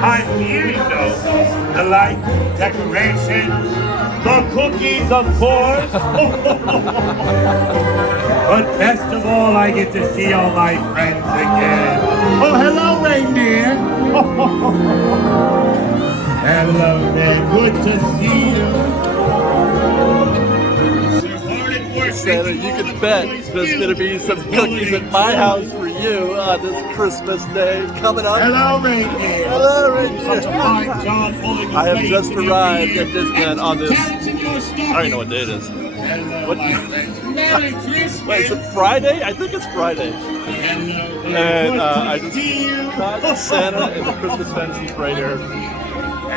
time of year, you know. The lights, decorations, the cookies, of course. But best of all, I get to see all my friends again. Oh, hello, reindeer. Hello there, good to see you. Santa, you can bet there's going to be some cookies at my house for you on this Christmas day coming up. Hello, reindeer. Hello, reindeer. Such a fine job pulling I have just arrived at Disneyland on this. I don't even know what day it is. What? Merry Christmas. Wait, is it Friday? I think it's Friday. And I just got Santa and the Christmas fences right here.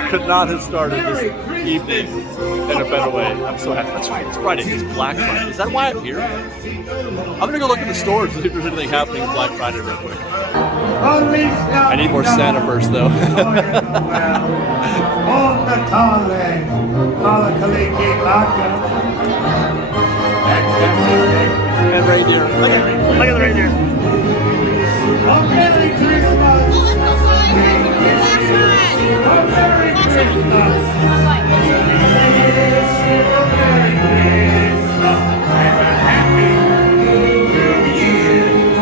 Could not have started this evening in a better way. I'm so happy. That's right, it's Friday. It's Black Friday. Is that why I'm here? I'm going to go look at the stores to see if there's anything happening on Black Friday real quick. I need more Santa first, though. And reindeer. Look at the reindeer. Merry Christmas! Merry Christmas! And a happy New Year!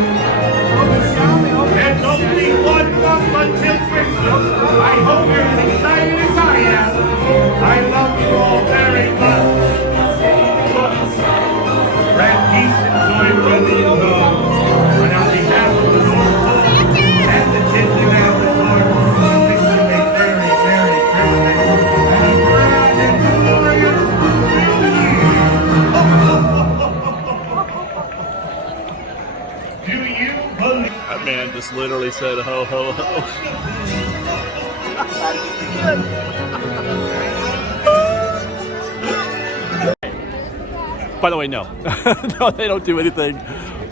There's only 1 month until Christmas. I hope you're as excited as I am. I love you all very much. Grant peace and joy wherever you go. And on behalf of the North Pole and the Disneyland Resort, we wish you a very, Merry Christmas and a grand and glorious New Year. Do you believe? That man just literally said, ho, ho, ho. By the way, no. No, they don't do anything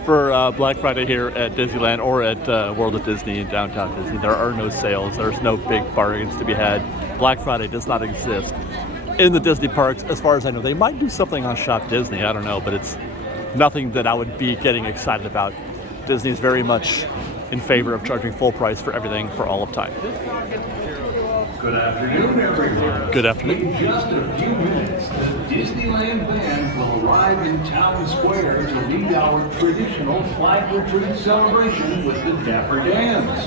for Black Friday here at Disneyland or at World of Disney in downtown Disney. There are no sales. There's no big bargains to be had. Black Friday does not exist in the Disney parks as far as I know. They might do something on Shop Disney. I don't know, but it's nothing that I would be getting excited about. Disney is very much in favor of charging full price for everything for all of time. Good afternoon, everyone. Good afternoon. In just a few minutes, the Disneyland band will arrive in Town Square to lead our traditional flag retreat celebration with the Dapper Dans.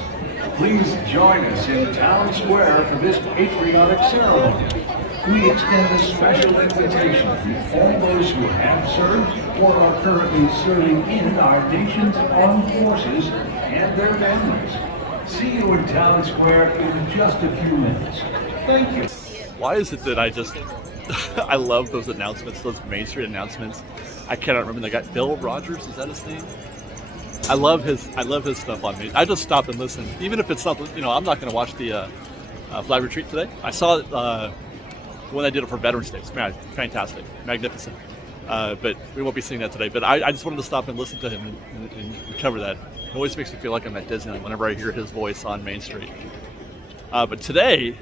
Please join us in Town Square for this patriotic ceremony. We extend a special invitation to all those who have served or are currently serving in our nation's armed forces and their families. See you in Town Square in just a few minutes. Thank you. Why is it that I just I love those announcements, those Main Street announcements. I cannot remember the guy. Bill Rogers, is that his name? I love his stuff on me. I just stop and listen, even if it's not. I'm not going to watch the flag retreat today. I saw it when I did it for Veterans Day. It's fantastic, magnificent. But we won't be seeing that today. But I just wanted to stop and listen to him and cover that. It always makes me feel like I'm at Disneyland whenever I hear his voice on Main Street. But today,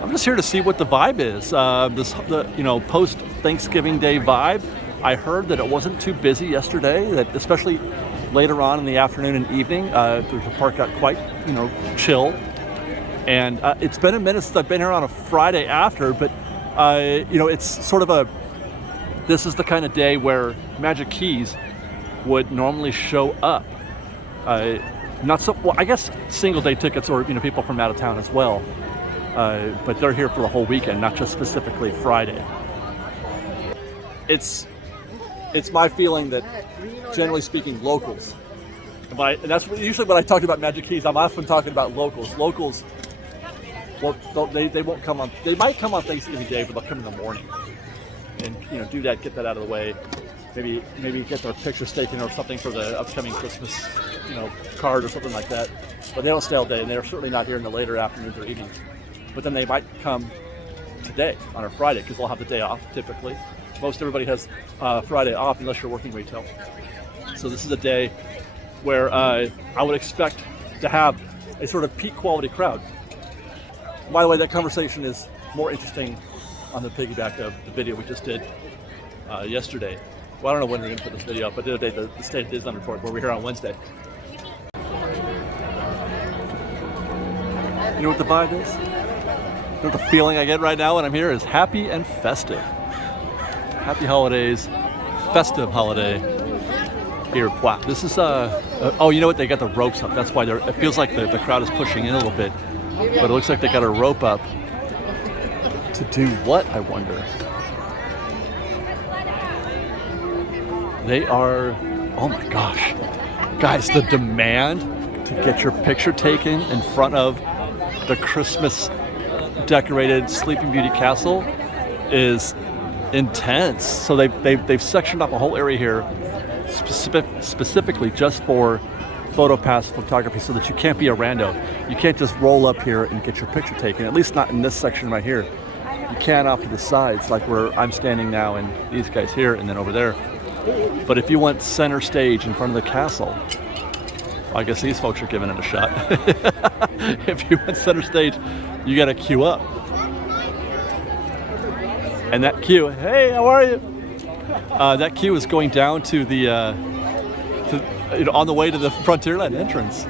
I'm just here to see what the vibe is. The post Thanksgiving Day vibe. I heard that it wasn't too busy yesterday. That especially later on in the afternoon and evening, the park got quite chill. And it's been a minute since I've been here on a Friday after, but it's sort of this is the kind of day where Magic Keys would normally show up. I guess single day tickets or people from out of town as well. But they're here for the whole weekend, not just specifically Friday. It's my feeling that, generally speaking, locals. And that's usually when I talk about Magic Keys. I'm often talking about locals. Locals, they won't come on. They might come on Thanksgiving Day, but they'll come in the morning and do that, get that out of the way. Maybe get their pictures taken or something for the upcoming Christmas, card or something like that. But they don't stay all day, and they're certainly not here in the later afternoons or evenings. But then they might come today on a Friday because they'll have the day off typically. Most everybody has Friday off unless you're working retail. So this is a day where I would expect to have a sort of peak quality crowd. By the way, that conversation is more interesting on the piggyback of the video we just did yesterday. Well, I don't know when we're going to put this video up, but the other day, the State of Disneyland report, where we're here on Wednesday. know what the vibe is? You know what the feeling I get right now when I'm here is happy and festive. Happy holidays, festive holiday here. Wow, this is oh, you know what? They got the ropes up. That's why it feels like the crowd is pushing in a little bit, but it looks like they got a rope up to do what, I wonder? They are, oh my gosh, guys, the demand to get your picture taken in front of the Christmas decorated Sleeping Beauty castle is intense. So they've sectioned off a whole area here specifically just for PhotoPass photography, so that you can't be a rando. You can't just roll up here and get your picture taken, at least not in this section right here. You can off to the sides, like where I'm standing now and these guys here and then over there. But if you want center stage in front of the castle, I guess these folks are giving it a shot. If you want center stage, you got to queue up. And that queue, hey, how are you? That queue is going down to the, on the way to the Frontierland entrance.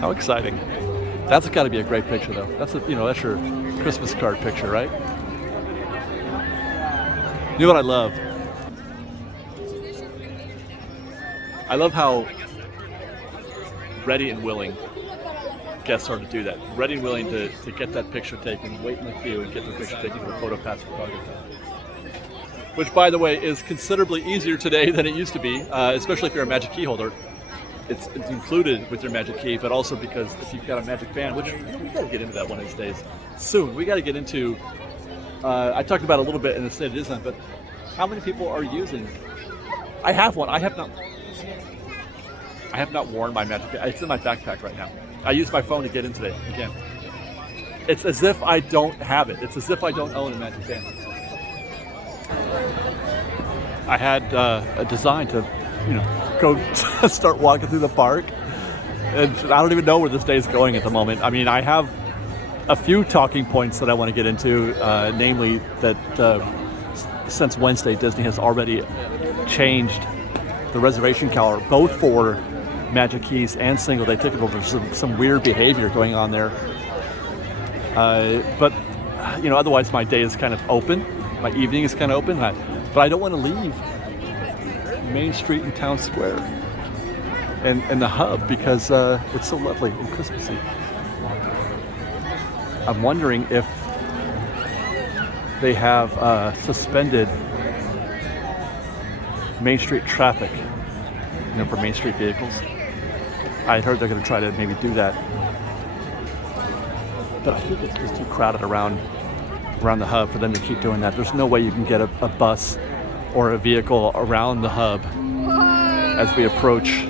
How exciting! That's got to be a great picture, though. That's that's your Christmas card picture, right? You know what I love? I love how ready and willing guests are to do that. Ready and willing to get that picture taken, wait in the queue, and get the picture taken with a PhotoPass photographer. Which, by the way, is considerably easier today than it used to be, especially if you're a Magic Key holder. It's included with your Magic Key, but also because if you've got a Magic Band, which we got to get into that one of these days. Soon, we got to get into, I talked about it a little bit in the state of Disneyland, but how many people are using? I have one. I have not worn my Magic Band. It's in my backpack right now. I use my phone to get into it again. It's as if I don't have it. It's as if I don't own a Magic Band. I had a design to, go start walking through the park, and I don't even know where this day is going at the moment. I mean, I have a few talking points that I want to get into, namely that since Wednesday, Disney has already changed the reservation calendar, both for Magic Keys and single-day ticket holders. Some weird behavior going on there, but otherwise my day is kind of open. My evening is kind of open, but I don't want to leave Main Street and Town Square and the hub because it's so lovely and Christmassy. I'm wondering if they have suspended Main Street traffic, for Main Street vehicles. I heard they're going to try to maybe do that, but I think it's just too crowded around the hub for them to keep doing that. There's no way you can get a bus or a vehicle around the hub as we approach.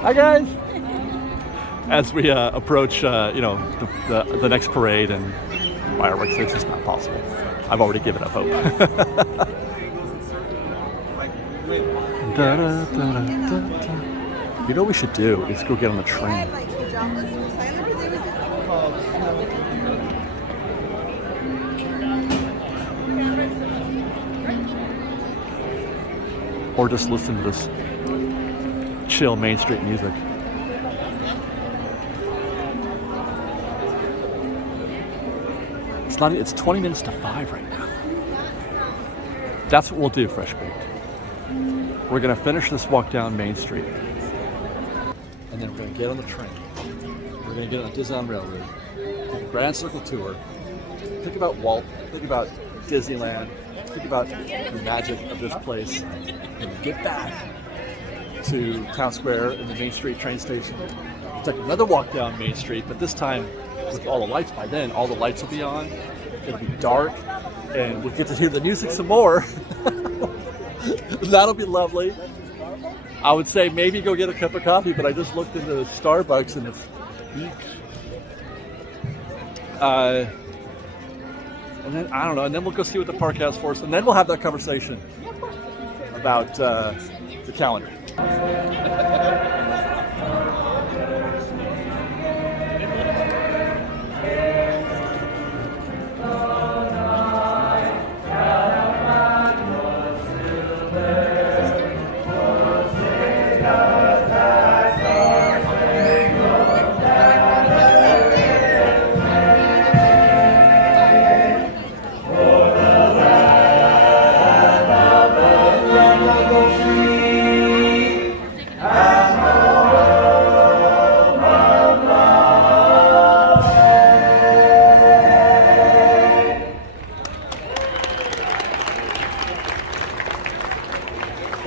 Hi guys! As we approach, the next parade and fireworks. It's just not possible. I've already given up hope. You know what we should do is go get on the train. Or just listen to this chill Main Street music. It's 20 minutes to 5 right now. That's what we'll do, Fresh Baked. We're gonna finish this walk down Main Street, and then we're gonna get on the train. We're gonna get on the Disneyland Railroad, take a Grand Circle tour, think about Walt, think about Disneyland, think about the magic of this place, and get back to Town Square and the Main Street train station. We'll take another walk down Main Street, but this time with all the lights. By then, all the lights will be on, it'll be dark, and we'll get to hear the music some more. That'll be lovely. I would say maybe go get a cup of coffee, but I just looked into Starbucks and it's and then I don't know, and then we'll go see what the park has for us, and then we'll have that conversation about the calendar.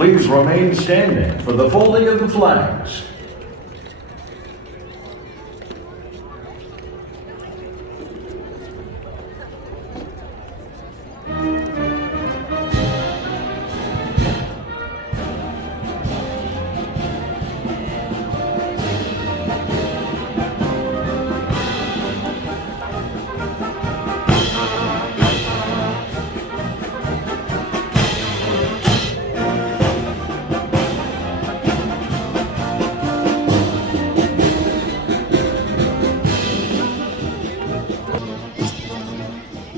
Please remain standing for the folding of the flags.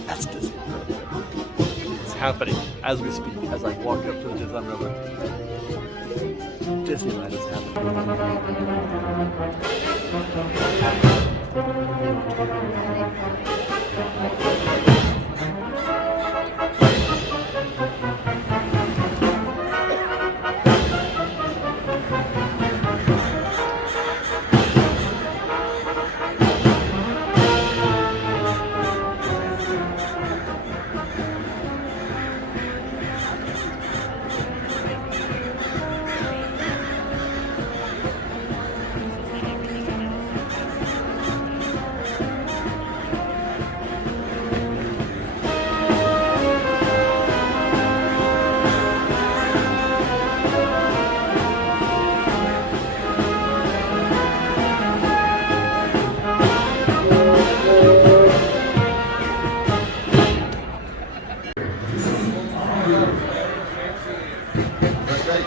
That's Disney. It's happening as we speak, as I walk up to the Disneyland Railroad. Disneyland is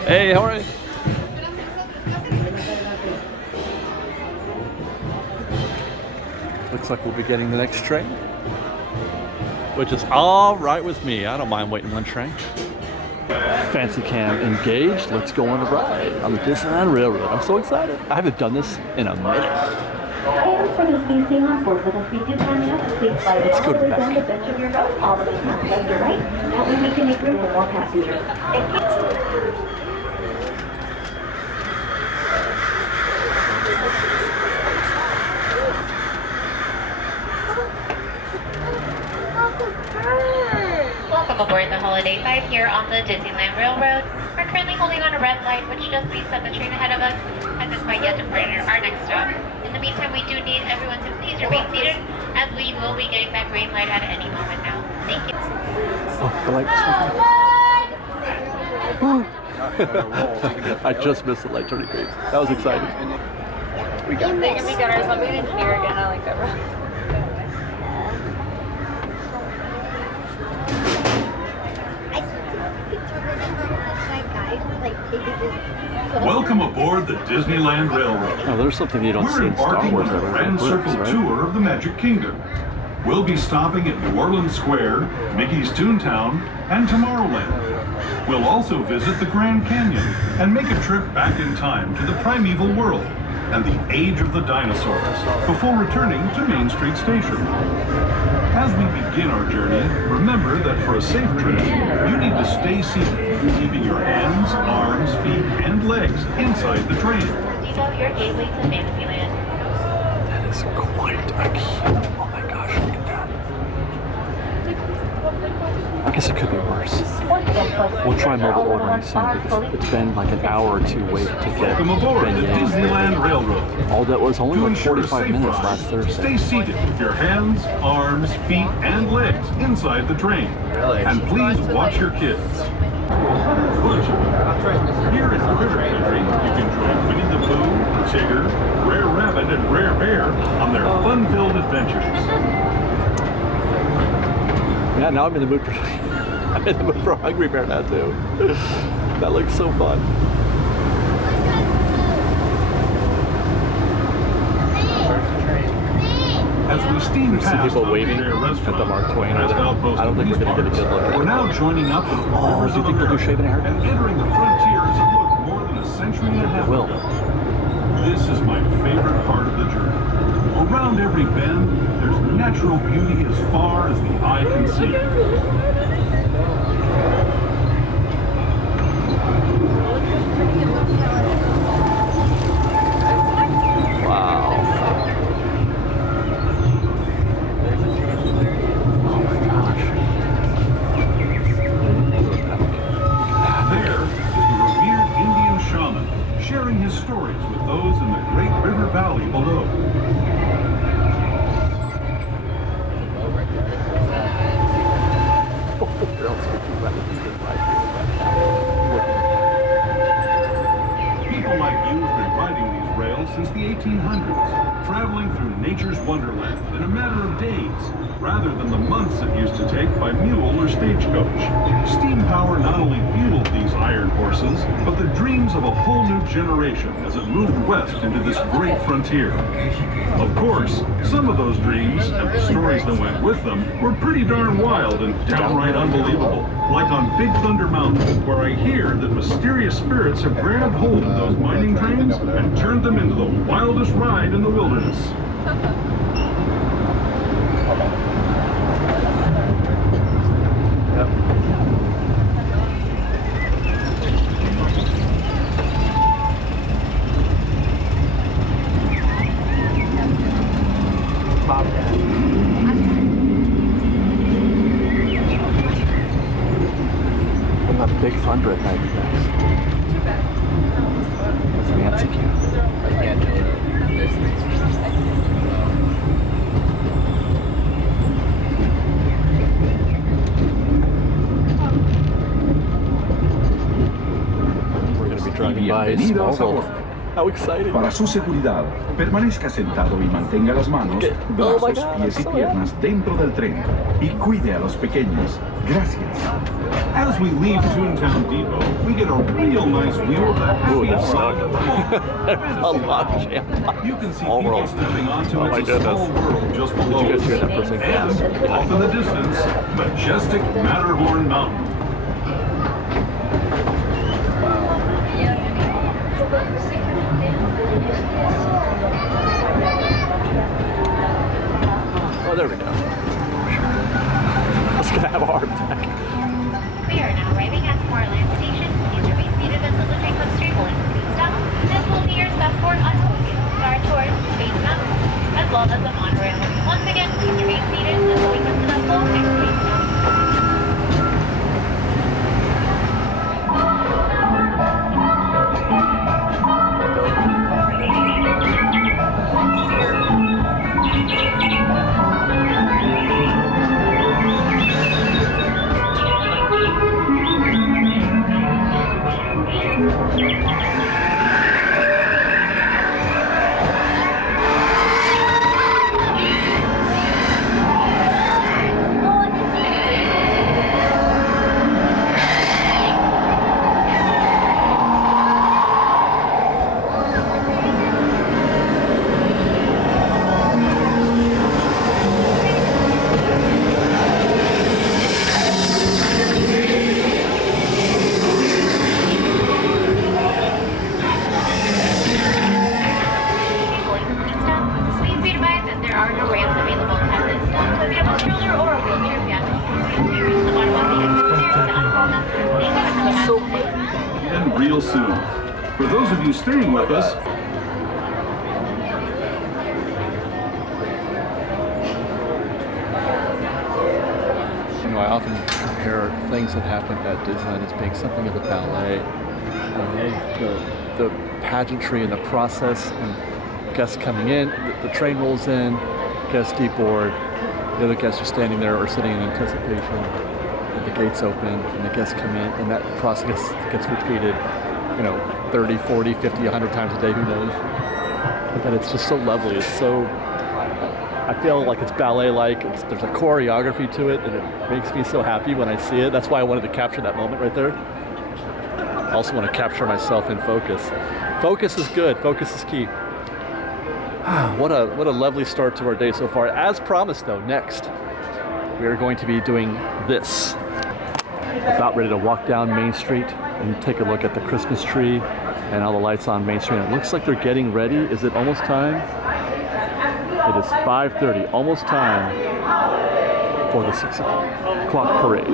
Hey, how are you? Looks like we'll be getting the next train, which is all right with me. I don't mind waiting one train. Fancy cam engaged. Let's go on a ride on the Disneyland Railroad. I'm so excited. I haven't done this in a minute. Let's go to the back. Welcome aboard the Holiday 5 here on the Disneyland Railroad. We're currently holding on a red light, which just means that the train ahead of us hasn't quite yet departed our next stop. In the meantime, we do need everyone to please remain seated, as we will be getting that green light at any moment now. Thank you. Oh, the light just I just missed the light turning green. That was exciting. We got They can be gunners. I'll be an engineer again. I like that role. Welcome aboard the Disneyland Railroad. Oh, there's something you don't We're see in Star embarking Wars on a ever. grand circle tour of the Magic Kingdom. We'll be stopping at New Orleans Square, Mickey's Toontown, and Tomorrowland. We'll also visit the Grand Canyon and make a trip back in time to the primeval world and the age of the dinosaurs before returning to Main Street Station. As we begin our journey, remember that for a safe trip, you need to stay seated, keeping your hands, arms, feet, and legs inside the train. These are your gateway to Fantasyland. That is quite a key. Oh my gosh, look at that. I guess it could be worse. We'll try mobile ordering soon because it's been like an hour or two wait to get Welcome aboard the beignets. Disneyland Railroad. All that was only To like ensure 45 safe minutes rides, last Thursday. Stay seated with your hands, arms, feet, and legs inside the train. And please watch your kids. Here in Critter Country, you can join Winnie the Pooh, Tigger, Rare Rabbit, and Rare Bear on their fun-filled adventures. Yeah, now I'm in the mood for I'm in the mood for a Hungry Bear now too. That looks so fun. As we steam We see past people the waving Bear at the Restaurant, Mark Twain past over there. Outpost I don't think we're gonna get a good look at it. We're now joining up with the Oh, Rivers do you of think they'll do America shaving a haircut? and entering the frontiers that look more than a century and a half Will. ago. This is my favorite part of the journey. Around every bend, there's natural beauty as far as the eye can see. Wow. Oh my gosh. There is the 1800s, traveling through nature's wonderland in a matter of days, rather than the months it used to take by mule or stagecoach. Steam power not only fueled these iron horses, but the dreams of a whole new generation as it moved west into this great frontier. Of course, some of those dreams, and the stories that went with them, were pretty darn wild and downright unbelievable. Like on Big Thunder Mountain, where I hear that mysterious spirits have grabbed hold of those mining trains and turned them into the wildest ride in the wilderness. Big thunder at night, you guys. That's fancy cute. I can't do it. We're going to be driving by Smallville. How exciting. Para su seguridad, permanezca sentado y mantenga las manos, brazos, pies y piernas dentro del tren y cuide a los pequeños. Gracias. As we leave Toontown Depot, we get a real nice view of the happiest side of the A lot of jam. You can see All people world. stepping onto Oh my its a small goodness. world just below Did you guys hear us. that person? And off in the distance, majestic Matterhorn Mountain. Oh, there we go. I was going to have a heart attack. We are now arriving at Moorland Station. Please remain seated until the train comes straight pulling to the stop. This will be your stop for Hoffman, Star Tours, Space Mountain, as well as the monorail. Once again, please remain seated until we come to the full next Space Mountain. And real soon. For those of you staying with us, You know, I often compare things that happen at Disneyland as being something of a ballet. The pageantry and the process, and guests coming in, the train rolls in, guests deboard, the other guests are standing there or sitting in anticipation, and the gates open, and the guests come in, and that process gets repeated, 30, 40, 50, 100 times a day, who knows? But it's just so lovely. It's so, I feel like it's ballet-like. There's a choreography to it, and it makes me so happy when I see it. That's why I wanted to capture that moment right there. I also want to capture myself in focus. Focus is good. Focus is key. What a lovely start to our day so far. As promised, though, next we are going to be doing this. About ready to walk down Main Street and take a look at the Christmas tree and all the lights on Main Street. It looks like they're getting ready. Is it almost time? It is 5:30, almost time for the 6 o'clock parade.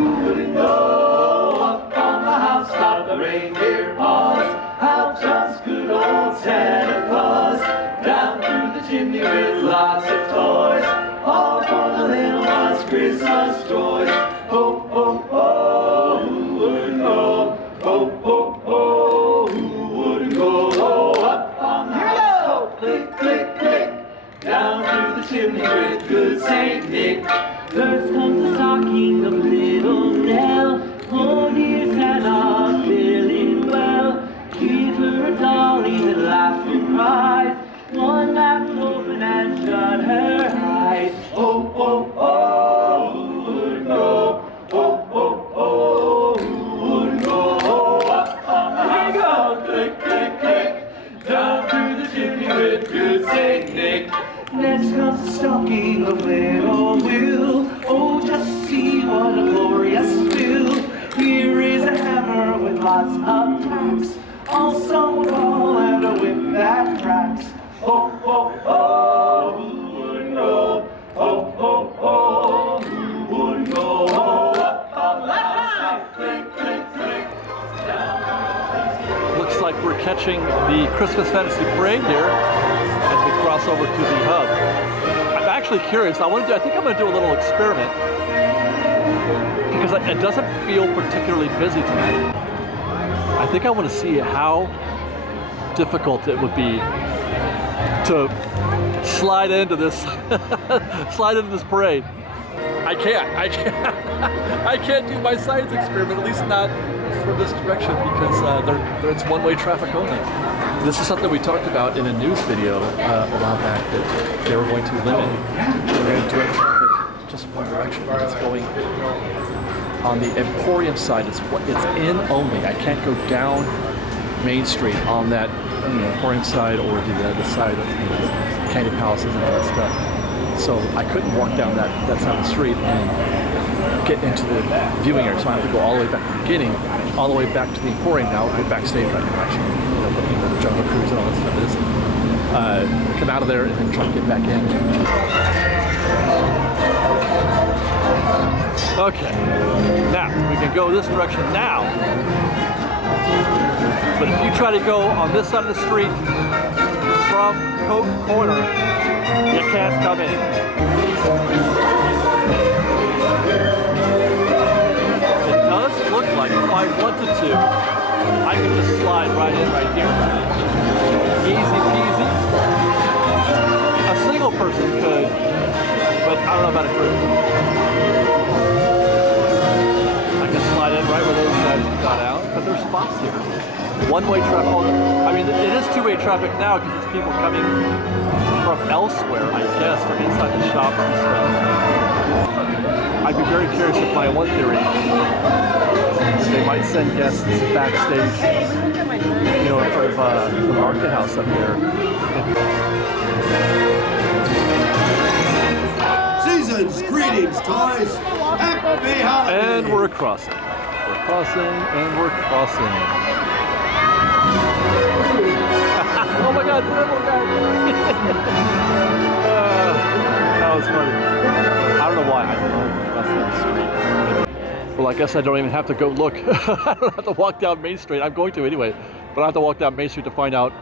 Up on the housetop, the reindeer paws. How just good old Santa Claus. Down through the chimney with lots of toys. All for the little ones' Christmas toys. Ho, ho, ho, who wouldn't go? Ho, ho, ho, who wouldn't go? Oh, up on the housetop, click, click, click. Down through the chimney with good Saint Nick. First comes the stocking of little Nell. Oh dear Santa, feeling well. Give her a dolly that laughs and cries. One picnic. Next comes the stocking of little Will. Oh, just see what a glorious fill. Here is a hammer with lots of tacks, also a ball and a whip that cracks. Ho, ho, ho, who would know? Ho, ho, ho, who would go? Up on the housetop, click, click, click. Looks like we're catching the Christmas Fantasy Parade here as we cross over to the hub. I'm actually curious. I think I'm going to do a little experiment because it doesn't feel particularly busy tonight. I think I want to see how difficult it would be to slide into this parade. I can't do my science experiment, at least not from this direction, because it's one-way traffic only. This is something we talked about in a news video a while back, that they were going to limit direct traffic just one direction. It's going on the Emporium side. It's in only. I can't go down Main Street on that Emporium side or the side of Candy Palaces and all that stuff. So I couldn't walk down that side of the street and get into the viewing area. So I have to go all the way back to the beginning, all the way back to the Emporium now, go backstage right now, actually, looking at the Jungle Cruise and all that stuff. Come out of there and then try to get back in. Okay, now we can go this direction now. But if you try to go on this side of the street from Coke Corner, you can't come in. It does look like if I wanted to, I could just slide right in right here. Easy peasy. A single person could, but I don't know about a group. I can slide in right where those guys got out, but there's spots here. One-way traffic. I mean, it is two-way traffic now because it's people coming from elsewhere, I guess, from inside the shops and stuff. I'd be very curious if my one theory, they might send guests backstage, in front of the market house up there. Season's greetings, toys. Happy holidays. And we're crossing. We're crossing and we're crossing. Oh my God, dribble guy! That was funny. I don't know why I didn't cross that street. Well, I guess I don't even have to go look. I don't have to walk down Main Street. I'm going to anyway, but I have to walk down Main Street to find out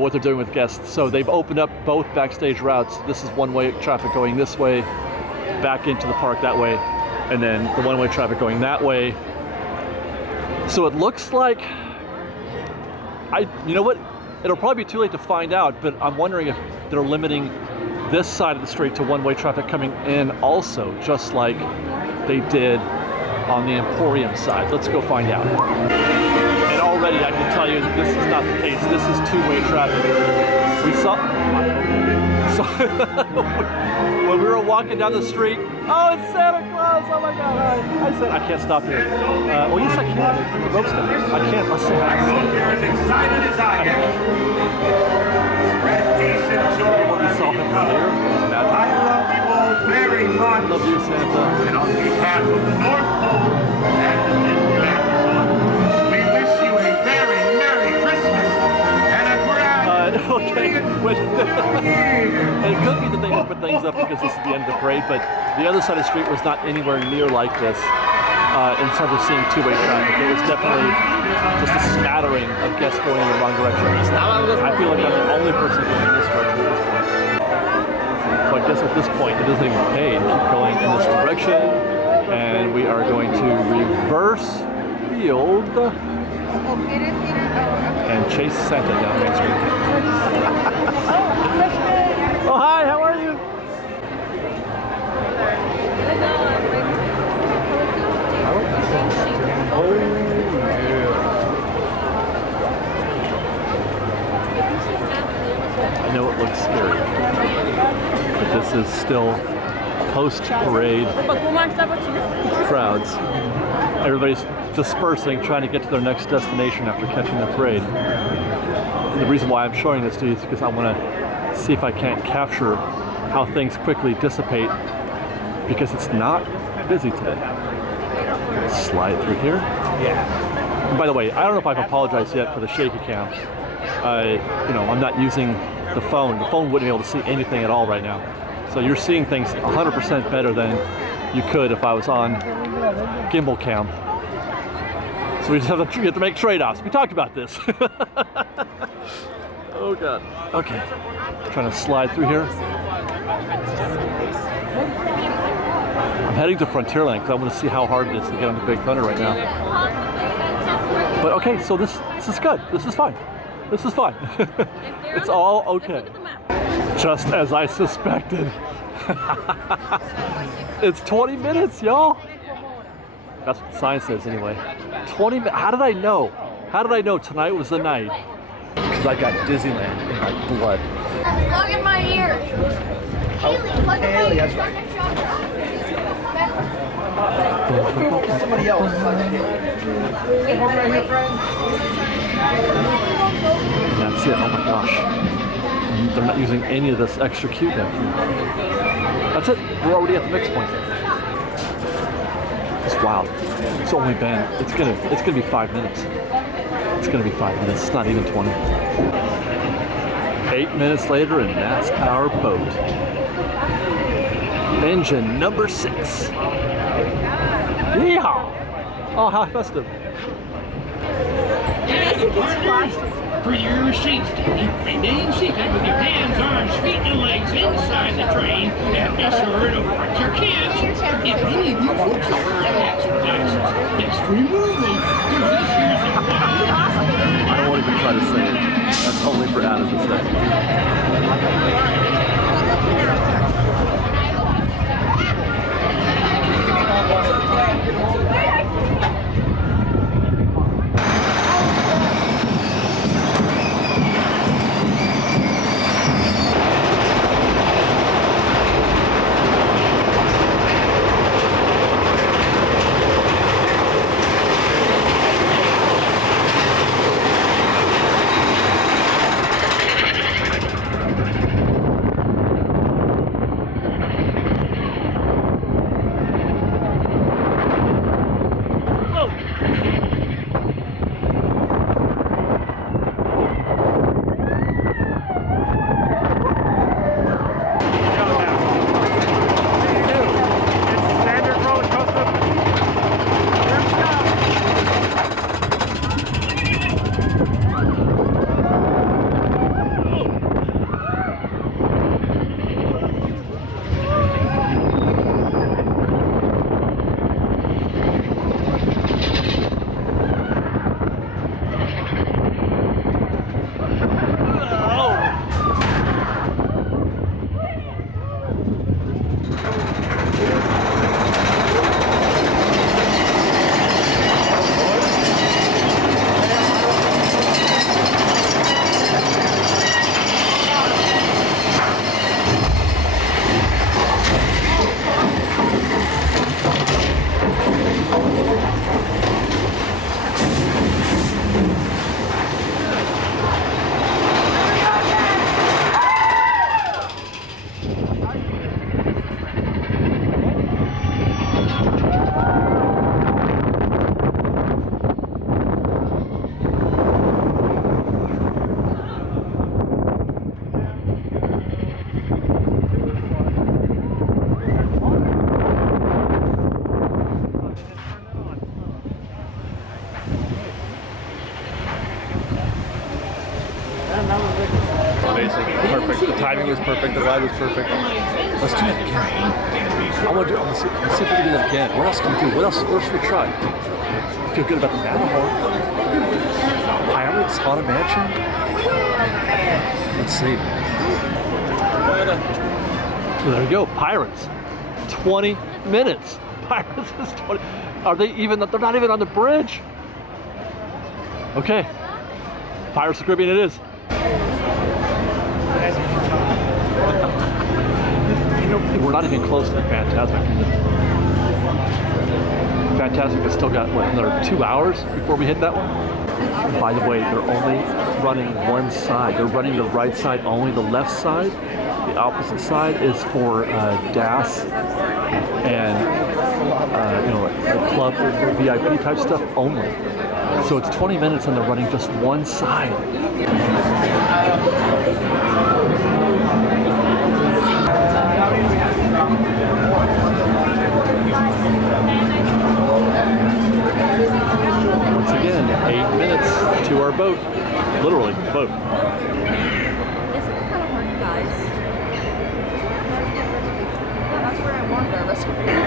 what they're doing with guests. So they've opened up both backstage routes. This is one-way traffic going this way, back into the park that way, and then the one-way traffic going that way. So it looks like, you know what? It'll probably be too late to find out, but I'm wondering if they're limiting this side of the street to one-way traffic coming in also, just like they did on the Emporium side. Let's go find out. And already I can tell you that this is not the case. This is two-way traffic. We saw, when we were walking down the street, oh, it's Santa Claus, oh my God. I said, I can't stop here. Well, yes, I can. The rope's down. I can't. Let's see. You're as excited as I am. We saw him earlier. I love you all very much. Love you, Santa. And on behalf of the North Pole and the Disneyland Resort, we wish you a very Merry Christmas and a grand okay. And it could be that they opened things up because this is the end of the parade, but the other side of the street was not anywhere near like this in terms of seeing two-way traffic. It was definitely just a smattering of guests going in the wrong direction. I feel like I'm the only person going in this direction at this point. So I guess at this point it doesn't even pay to keep going in this direction, and we are going to reverse field and chase Santa down Main Street. Oh, hi, how are you? Oh, yeah. I know it looks scary, but this is still post-parade crowds. Everybody's dispersing, trying to get to their next destination after catching the parade. And the reason why I'm showing this to you is because I want to See if I can't capture how things quickly dissipate because it's not busy today. Slide through here. And by the way, I don't know if I've apologized yet for the shaky cam. You know, I'm not using the phone. The phone wouldn't be able to see anything at all right now. So you're seeing things 100% better than you could if I was on gimbal cam. So we just have to make trade-offs. We talked about this. Oh God. Okay. Trying to slide through here. I'm heading to Frontierland because I want to see how hard it is to get on the Big Thunder right now. But okay, so this is good. This is fine. This is fine. It's all okay. Just as I suspected. It's 20 minutes, y'all. That's what the sign says anyway. 20 minutes. How did I know? How did I know tonight was the night? Because I got Disneyland in my blood. Plug in my ear. Haley, that's right. Somebody else. That's it. Oh my gosh. They're not using any of this extra cube down here. That's it. We're already at the mix point. It's wild. It's only been. It's gonna be 5 minutes. It's gonna be 5 minutes. It's not even 20. 8 minutes later, and that's our boat. Engine number 6. Yeehaw! Oh, how festive. For your safety, remain seated with your hands, arms, feet, and legs inside the train, and be sure to watch your kids. If any of you folks are wearing hats or glasses, just remove them, because this here's a I won't even try to say it. That's only for Adam to say. Amazing. Perfect. The timing was perfect. The ride was perfect. Let's do it again. I want to do it. Let's see if we can do that again. What else can we do? What else should we try? I feel good about the Matterhorn. Pirates, Haunted Mansion. Let's see. So there you go. Pirates. 20 minutes. Pirates is 20. Are they even? They're not even on the bridge. Okay. Pirates of the Caribbean it is. We're not even close to the Fantasmic. Fantasmic has still got, what, another 2 hours before we hit that one? By the way, they're only running one side. They're running the right side only. The left side, the opposite side, is for DAS and the club VIP type stuff only. So it's 20 minutes and they're running just one side. Once again, 8 minutes to our boat. Literally, boat. This is kind of hard, guys. That's where I wanted our reservation.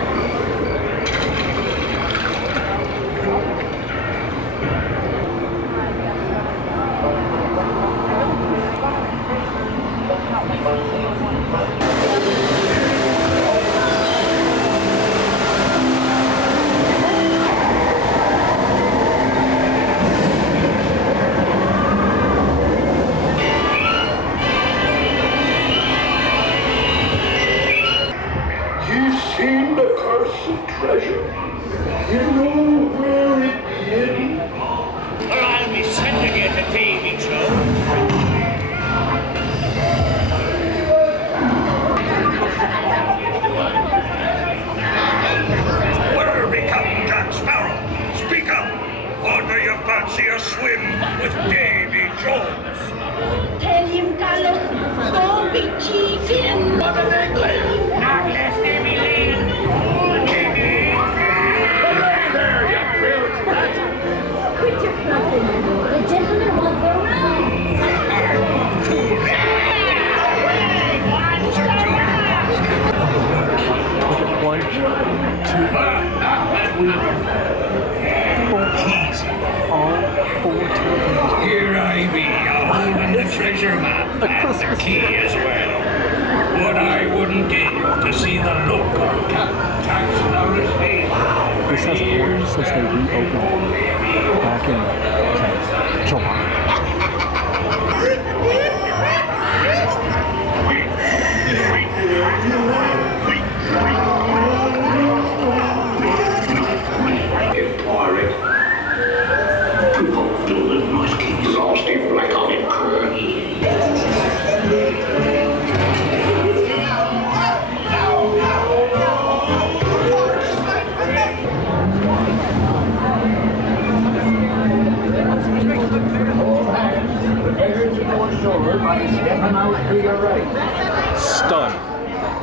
Here I be, holding the treasure map and the key as well. What I wouldn't give to see the look on Captain Tax's face. This hasn't worked since they reopened back in July.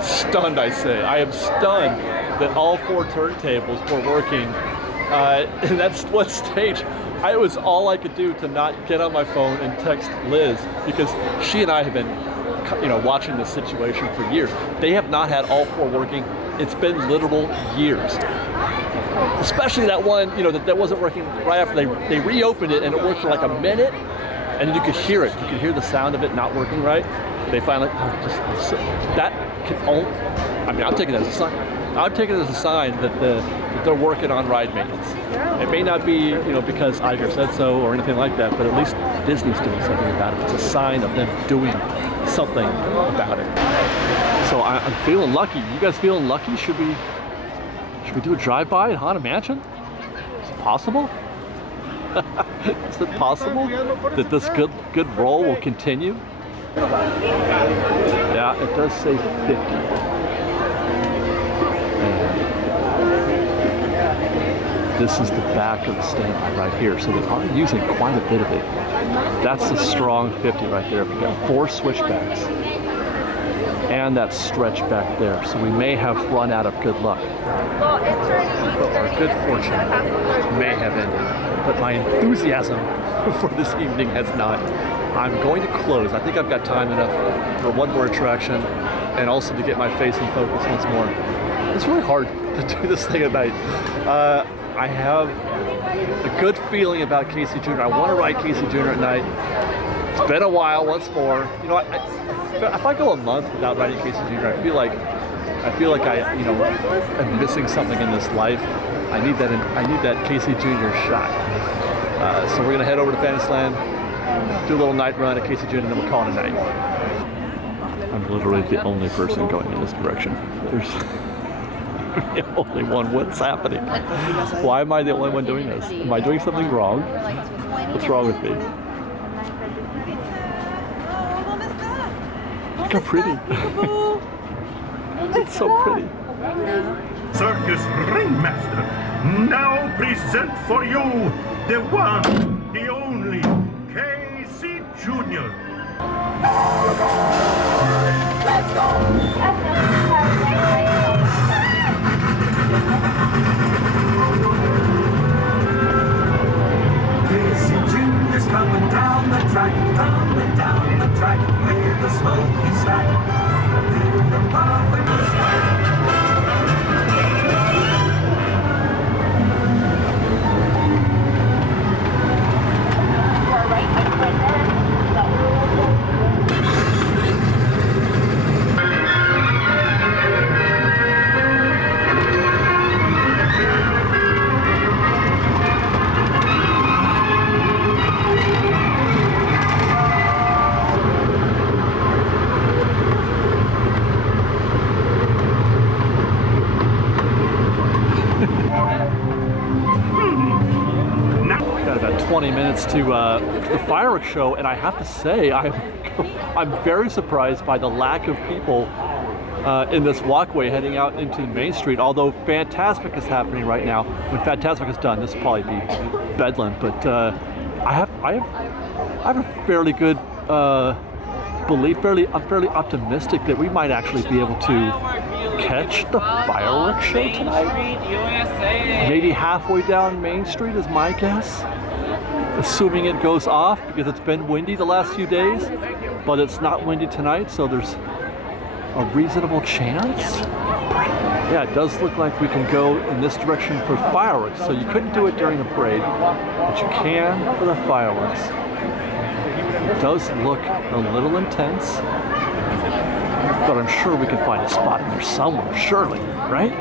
Stunned, I say. I am stunned that all 4 turntables were working. And that's what stage. It was all I could do to not get on my phone and text Liz, because she and I have been, watching this situation for years. They have not had all 4 working. It's been literal years. Especially that one, that wasn't working right after they reopened it, and it worked for like a minute, and you could hear it. You could hear the sound of it not working right. They finally, that can only, I'm taking it as a sign. I'm taking it as a sign that they're working on ride maintenance. It may not be, because Iger said so or anything like that, but at least Disney's doing something about it. It's a sign of them doing something about it. So I'm feeling lucky. You guys feeling lucky? Should we do a drive-by at Haunted Mansion? Is it possible? Is it possible that this good roll will continue? Yeah, it does say 50. And this is the back of the standby right here, so they are using quite a bit of it. That's the strong 50 right there. We've got 4 switchbacks and that stretch back there, so we may have run out of good luck. But our good fortune may have ended, but my enthusiasm for this evening has not. I'm going to close. I think I've got time enough for one more attraction and also to get my face in focus once more. It's really hard to do this thing at night. I have a good feeling about Casey Jr. I want to ride Casey Jr. at night. It's been a while once more. If I go a month without riding Casey Jr., I feel like I'm missing something in this life. I need that Casey Jr. shot. So we're gonna head over to Fantasyland, do a little night run at Casey Jr., and then we'll call it a night. I'm literally the only person going in this direction. The only one. What's happening? Why am I the only one doing this? Am I doing something wrong? What's wrong with me? Look how pretty. It's so pretty. Circus Ringmaster, now present for you the one, the only, Casey Jr. Let's go! Casey Jr.'s coming down the track, coming down the track with the smoky stack. Feel the perfect stack. Got about 20 minutes to the fireworks show, and I have to say I'm very surprised by the lack of people in this walkway heading out into Main Street. Although Fantasmic is happening right now. When Fantasmic is done, this will probably be bedlam. But I have a fairly good belief. I'm fairly optimistic that we might actually be able to catch the fireworks show tonight. Maybe halfway down Main Street is my guess. Assuming it goes off, because it's been windy the last few days, but it's not windy tonight, so there's a reasonable chance. Yeah, it does look like we can go in this direction for fireworks, so you couldn't do it during the parade, but you can for the fireworks. It does look a little intense, but I'm sure we can find a spot in there somewhere, surely, right?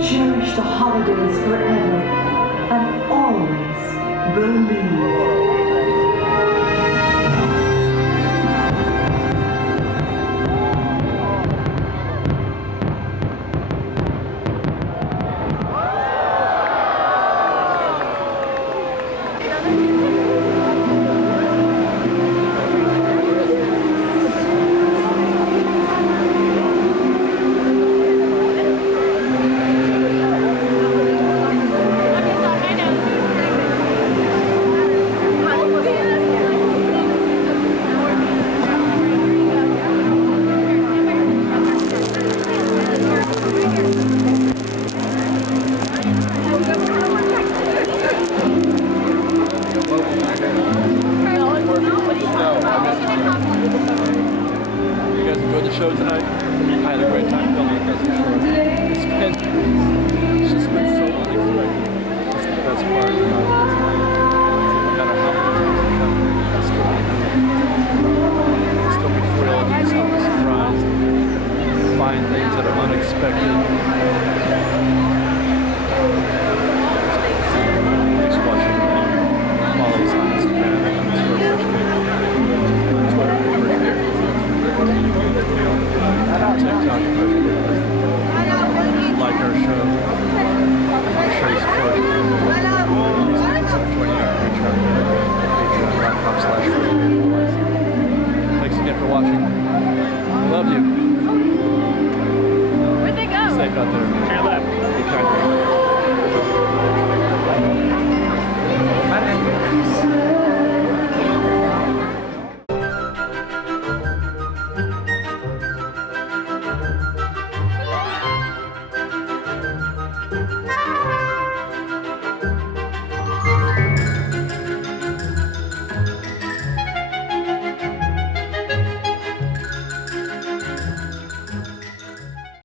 Cherish the holidays forever and always believe. show tonight. I had a great time filming it, that's for sure. It's just been so unexpected. That's the best part about it. No matter how many times I come here, I'll still be happy. I'll still be thrilled, I'll still be surprised. Find things that are unexpected. Thanks for watching. Follow us on Instagram, TikTok, like our show, show support. Supporting our Patreon, patreon.com/. Thanks again for watching. I love you. Where'd they go? Safe out there. To your left. Be kind. Bye.